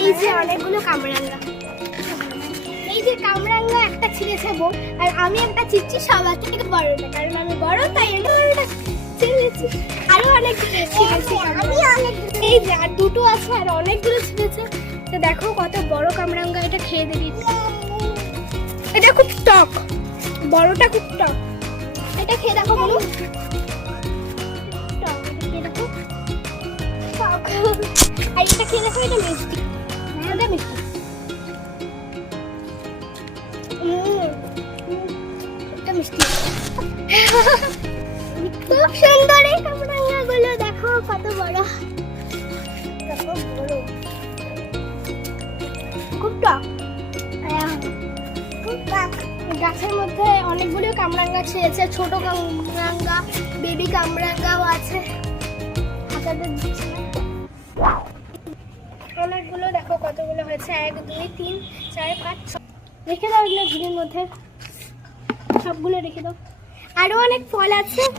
এই যে অনেকগুলো কামরাঙ্গা, এই যে কামরাঙ্গা একটা ছিঁড়েছে বউ, আর আমি একটা চিচ্ছি সবার থেকে বড়টা, কারণ আমি বড় তাই আমি বড়টা ছিঁড়েছি। আরো অনেকগুলো ছিঁড়েছি, এই যে আর দুটো আছে, আর অনেকগুলো ছিঁড়েছে। তো দেখো কত বড় কামরাঙ্গা, এটা খেয়ে দিবি। এটা খুব টক, বড়টা খুব টক, এটা খেয়ে দেখো বলো। টক, এটা খেয়ে দেখো টক। আর এটা খেয়ে দেখো, এটা মিষ্টি, এটা মিষ্টি। এটা মিষ্টি। খুব সুন্দর এই কামরাঙ্গা গুলো, দেখো কত বড়, দেখো বড়, খুব টক, খুব টক। গাছের মধ্যে অনেকগুলো কামরাঙ্গা ছেড়েছে, ছোট কামরাঙ্গা, বেবি কামরাঙ্গাও আছে। অনেকগুলো, দেখো কতগুলো হয়েছে, 1 2 3 4 5 6। রেখে দাও এগুলো ঝুড়ির মধ্যে, সবগুলো রেখে দাও। আরো অনেক ফল আছে।